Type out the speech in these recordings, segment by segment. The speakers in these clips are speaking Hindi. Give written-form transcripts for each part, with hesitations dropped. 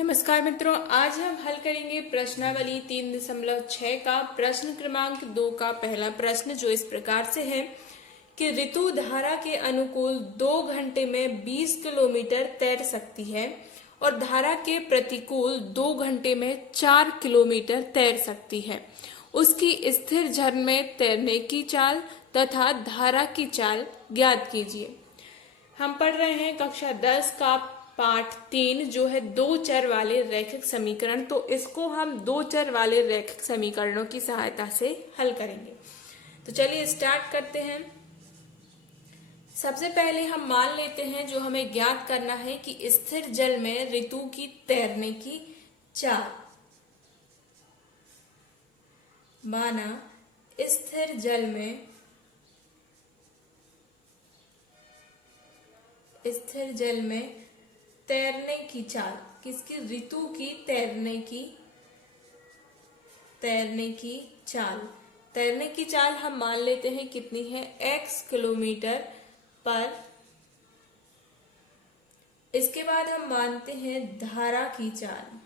नमस्कार मित्रों, आज हम हल करेंगे प्रश्नावली 3.6 का प्रश्न क्रमांक 2 का पहला प्रश्न, जो इस प्रकार से है कि ऋतु धारा के अनुकूल 2 घंटे में 20 किलोमीटर तैर सकती है और धारा के प्रतिकूल 2 घंटे में 4 किलोमीटर तैर सकती है। उसकी स्थिर जल में तैरने की चाल तथा धारा की चाल ज्ञात कीजिए। हम पढ़ रहे हैं कक्षा 10 का पाठ 3, जो है दो चर वाले रैखिक समीकरण। तो इसको हम दो चर वाले रैखिक समीकरणों की सहायता से हल करेंगे। तो चलिए स्टार्ट करते हैं। सबसे पहले हम मान लेते हैं, जो हमें ज्ञात करना है कि स्थिर जल में ऋतु की तैरने की चाल। माना स्थिर जल में तैरने की चाल, किसकी? ऋतु की तैरने की चाल। तैरने की चाल हम मान लेते हैं कितनी है? x किलोमीटर पर। इसके बाद हम मानते हैं धारा की चाल।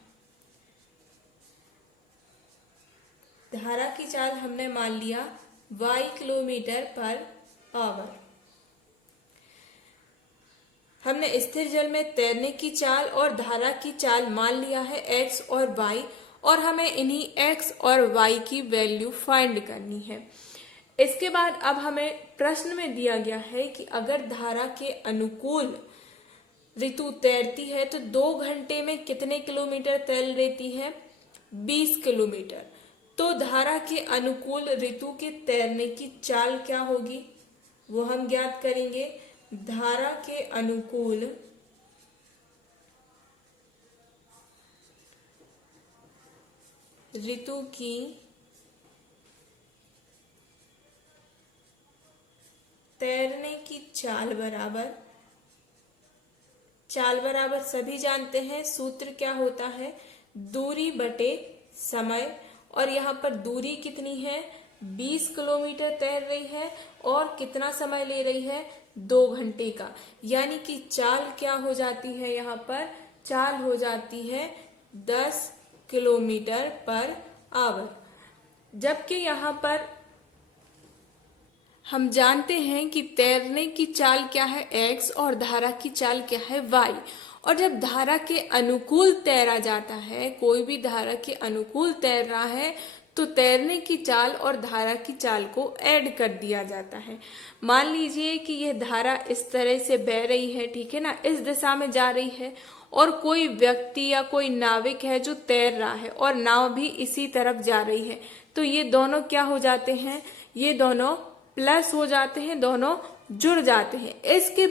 धारा की चाल हमने मान लिया y किलोमीटर पर आवर। हमने स्थिर जल में तैरने की चाल और धारा की चाल मान लिया है x और y, और हमें इन्हीं x और y की वैल्यू फाइंड करनी है। इसके बाद अब हमें प्रश्न में दिया गया है कि अगर धारा के अनुकूल ऋतु तैरती है तो 2 घंटे में कितने किलोमीटर तैर लेती है? 20 किलोमीटर। तो धारा के अनुकूल ऋतु के तैरने की चाल क्या होगी, वो हम ज्ञात करेंगे। धारा के अनुकूल ऋतु की तैरने की चाल बराबर सभी जानते हैं, सूत्र क्या होता है? दूरी बटे समय। और यहाँ पर दूरी कितनी है? 20 किलोमीटर तैर रही है और कितना समय ले रही है? 2 घंटे का। यानी कि चाल क्या हो जाती है? यहाँ पर चाल हो जाती है 10 किलोमीटर पर आवर। जबकि यहाँ पर हम जानते हैं कि तैरने की चाल क्या है? x, और धारा की चाल क्या है? y। और जब धारा के अनुकूल तैरा जाता है, कोई भी धारा के अनुकूल तैर रहा है, तो तैरने की चाल और धारा की चाल को ऐड कर दिया जाता है। मान लीजिए कि यह धारा इस तरह से बह रही है, ठीक है ना, इस दिशा में जा रही है, और कोई व्यक्ति या कोई नाविक है जो तैर रहा है और नाव भी इसी तरफ जा रही है। तो ये दोनों क्या हो जाते हैं? ये दोनों प्लस हो जाते हैं, दोनों जुड़ जाते हैं। इसके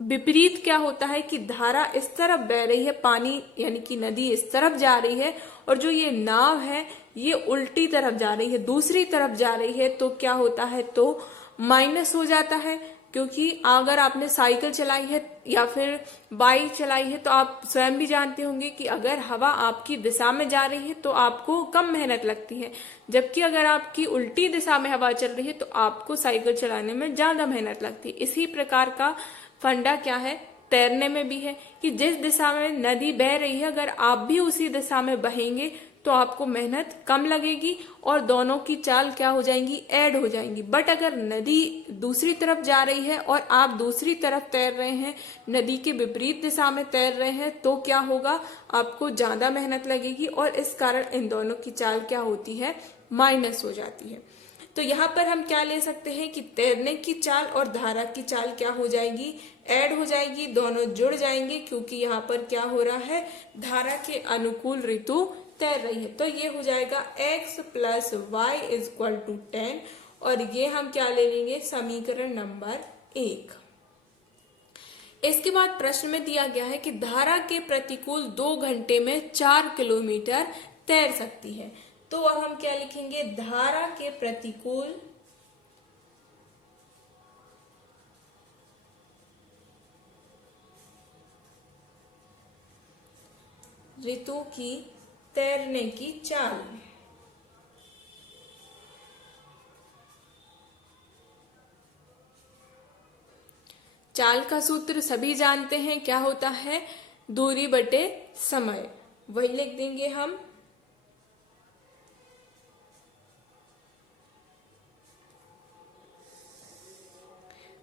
विपरीत क्या होता है कि धारा इस तरफ बह रही है, पानी यानी कि नदी इस तरफ जा रही है, और जो ये नाव है ये उल्टी तरफ जा रही है, दूसरी तरफ जा रही है। तो क्या होता है? तो माइनस हो जाता है। क्योंकि अगर आपने साइकिल चलाई है या फिर बाइक चलाई है, तो आप स्वयं भी जानते होंगे कि अगर हवा आपकी दिशा में जा रही है तो आपको कम मेहनत लगती है, जबकि अगर आपकी उल्टी दिशा में हवा चल रही है तो आपको साइकिल चलाने में ज्यादा मेहनत लगती है। इसी प्रकार का फंडा क्या है? तैरने में भी है कि जिस दिशा में नदी बह रही है, अगर आप भी उसी दिशा में बहेंगे तो आपको मेहनत कम लगेगी और दोनों की चाल क्या हो जाएंगी? ऐड हो जाएंगी। बट अगर नदी दूसरी तरफ जा रही है और आप दूसरी तरफ तैर रहे हैं, नदी के विपरीत दिशा में तैर रहे हैं, तो क्या होगा? आपको ज्यादा मेहनत लगेगी और इस कारण इन दोनों की चाल क्या होती है? माइनस हो जाती है। तो यहाँ पर हम क्या ले सकते हैं कि तैरने की चाल और धारा की चाल क्या हो जाएगी? ऐड हो जाएगी, दोनों जुड़ जाएंगे, क्योंकि यहाँ पर क्या हो रहा है? धारा के अनुकूल ऋतु तैर रही है। तो ये हो जाएगा x plus Y equal to 10, और ये हम क्या ले लेंगे? समीकरण नंबर 1। इसके बाद प्रश्न में दिया गया है कि धारा के प्रतिकूल 2 घंटे में 4 किलोमीटर तैर सकती है। तो अब हम क्या लिखेंगे? धारा के प्रतिकूल ऋतु की तैरने की चाल। चाल का सूत्र सभी जानते हैं, क्या होता है? दूरी बटे समय। वही लिख देंगे हम।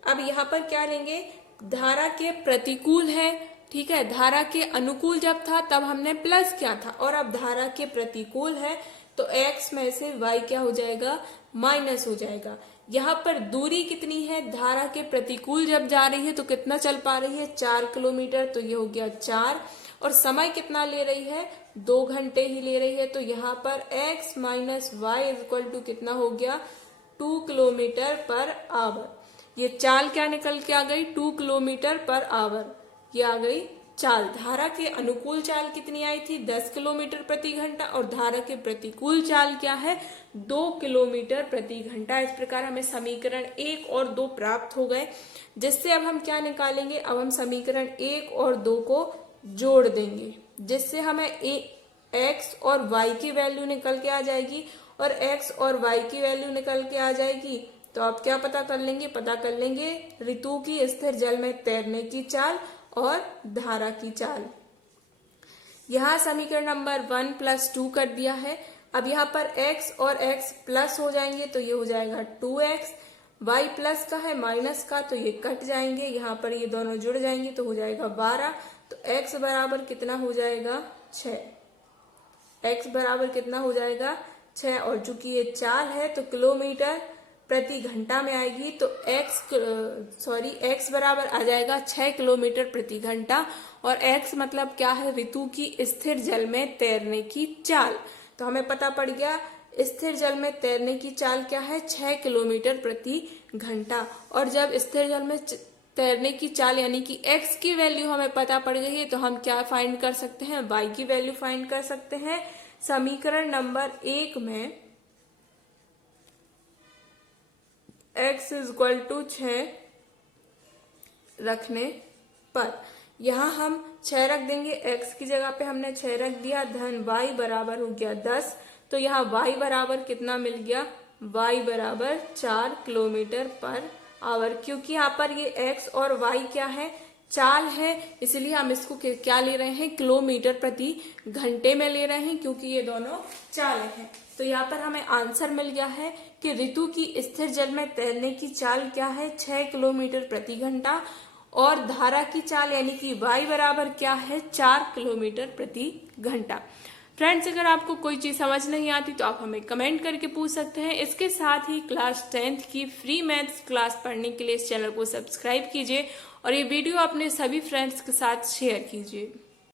अब यहाँ पर क्या लेंगे, धारा के प्रतिकूल है, ठीक है, धारा के अनुकूल जब था तब हमने प्लस किया था, और अब धारा के प्रतिकूल है तो x में से y क्या हो जाएगा, माइनस हो जाएगा। यहाँ पर दूरी कितनी है, धारा के प्रतिकूल जब जा रही है तो कितना चल पा रही है, 4 किलोमीटर, तो ये हो गया 4, और समय कितना ले रही है, 2 घंटे ही ले रही है, तो यहाँ पर x minus Y equal to कितना हो गया, 2 किलोमीटर पर आवर। ये चाल क्या निकल के आ गई, 2 किलोमीटर पर आवर, ये आ गई चाल। धारा के अनुकूल चाल कितनी आई थी, 10 किलोमीटर प्रति घंटा, और धारा के प्रतिकूल चाल क्या है, 2 किलोमीटर प्रति घंटा। इस प्रकार हमें समीकरण 1 और 2 प्राप्त हो गए, जिससे अब हम क्या निकालेंगे, अब हम समीकरण 1 और 2 को जोड़ देंगे, जिससे हमें x और y की वैल्यू निकल के आ जाएगी, और x और y की वैल्यू निकल के आ जाएगी तो आप क्या पता कर लेंगे, पता कर लेंगे ऋतु की स्थिर जल में तैरने की चाल और धारा की चाल। यहाँ समीकरण नंबर 1 + 2 कर दिया है। अब यहाँ पर x और x प्लस हो जाएंगे तो ये हो जाएगा 2x, y प्लस का है माइनस का तो ये कट जाएंगे, यहाँ पर ये दोनों जुड़ जाएंगे तो हो जाएगा 12, तो x बराबर कितना हो जाएगा, 6। x बराबर कितना हो जाएगा, 6, और चूंकि ये चाल है तो किलोमीटर प्रति घंटा में आएगी, तो x बराबर आ जाएगा 6 किलोमीटर प्रति घंटा, और x मतलब क्या है, ऋतु की स्थिर जल में तैरने की चाल। तो हमें पता पड़ गया स्थिर जल में तैरने की चाल क्या है, 6 किलोमीटर प्रति घंटा। और जब स्थिर जल में तैरने की चाल यानी कि x की वैल्यू हमें पता पड़ गई है, तो हम क्या फाइंड कर सकते हैं, y की वैल्यू फाइंड कर सकते हैं। समीकरण नंबर 1 में x = 6 रखने पर यहाँ हम 6 रख देंगे, x की जगह पे हमने 6 रख दिया, धन y बराबर हो गया 10, तो यहाँ y बराबर कितना मिल गया, y बराबर 4 किलोमीटर पर आवर। क्योंकि यहाँ पर ये x और y क्या है, चाल है, इसलिए हम इसको क्या ले रहे हैं, किलोमीटर प्रति घंटे में ले रहे हैं, क्योंकि ये दोनों चाल हैं। तो यहाँ पर हमें आंसर मिल गया है कि ऋतु की स्थिर जल में तैरने की चाल क्या है, 6 किलोमीटर प्रति घंटा, और धारा की चाल यानी कि y बराबर क्या है, 4 किलोमीटर प्रति घंटा। फ्रेंड्स, अगर आपको कोई चीज समझ नहीं आती तो आप हमें कमेंट करके पूछ सकते हैं। इसके साथ ही क्लास 10th की फ्री मैथ्स क्लास पढ़ने के लिए इस चैनल को सब्सक्राइब कीजिए और ये वीडियो अपने सभी फ्रेंड्स के साथ शेयर कीजिए।